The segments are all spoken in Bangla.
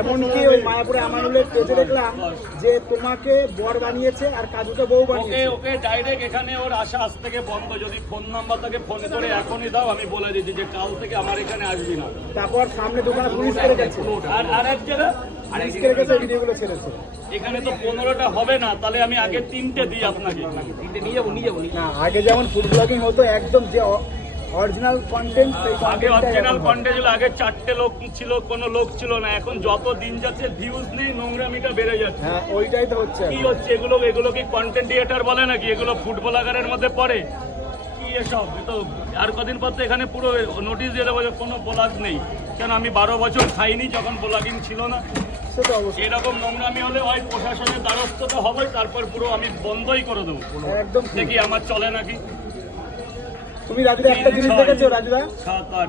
এমনকি ওই মায়াপুরে আমানুলের পেজে দেখলাম যে তোমাকে বর বানিয়েছে আর কাজুকে বউ বানিয়েছে। ওকে ডাইরেক্ট এখানে ওর আশা আজ থেকে বন্ধ। যদি ফোন নাম্বার তাকে ফোন করে এখনই দাও, আমি বলে দিচ্ছি যে কাল থেকে আমার এখানে আসবি না। তারপর সামনে দোকানে পুলিশ করে গেছে, আর এক জায়গা পুলিশ করে গেছে, ভিডিওগুলো ছেড়েছে। এখানে তো 15টা হবে না, তাহলে আমি আগে 3টে দিই আপনাকে। 3টে নিয়ে যাবো না, আগে যেমন ফুড ব্লগিং হতো একদম যে অরিজিনাল কন্টেন্ট, সেই আগে অরিজিনাল কন্টেন্ট ছিল। আগে 4টে লোক ছিল, কোনো লোক ছিল না। এখন যত দিন যাচ্ছে ভিউজ নেই, নোংরামিটা বেড়ে যাচ্ছে। হ্যাঁ, ওইটাই তো হচ্ছে। কি হচ্ছে এগুলো কি কন্টেন্ট ক্রিয়েটর বলে নাকি? এগুলো ফুড ব্লগারের মধ্যে পড়ে কি এসব? তো আর কদিন পর তো এখানে পুরো নোটিশ দিয়ে দেবো যে কোনো ব্লগ নেই। কেন আমি 12 বছর খাইনি যখন ব্লগিং ছিল না। এরকম নোংরামি হলে হয় প্রশাসনের দ্বারস্থ তো হবেই, তারপর পুরো আমি বন্ধই করে দেবো। একদম দেখি আমার চলে নাকি। তুমি রাজুদা একটা জিনিস দেখেছো রাজুদা,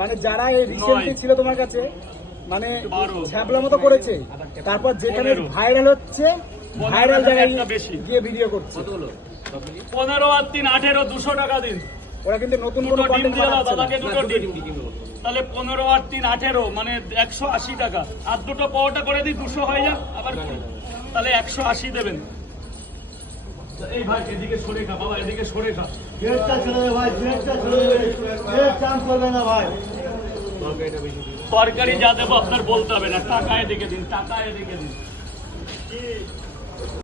মানে যারা এই রিসেন্টলি ছিল তোমার কাছে, মানে ছ্যাবলা মতো করেছে, তারপর যেখানে ভাইরাল হচ্ছে, ভাইরাল জায়গায় গিয়ে ভিডিও করছে। 15 আর 3 18 200 টাকা দিন। ওরা কিন্তু নতুন কোনো কন্টেন্ট বানাচ্ছে না। দাদাকে দুটো ডিম, তাহলে 15 আর 3 18 মানে 180 টাকা। আর দুটো পাওয়াটা করে দিই, 200 হয়ে যাক আবার, তাহলে 180 দেবেন। এই ভাই এদিকে সরে খা বাবা, এদিকে সরে খা। গেটটা ছেড়ে দে ভাই, গেটটা ছেড়ে দে, গেট চান্স করবে না ভাই। তরকারি যা দেবো আপনার বলতে হবে না, টাকা এদিকে দিন, টাকা এদিকে দিন।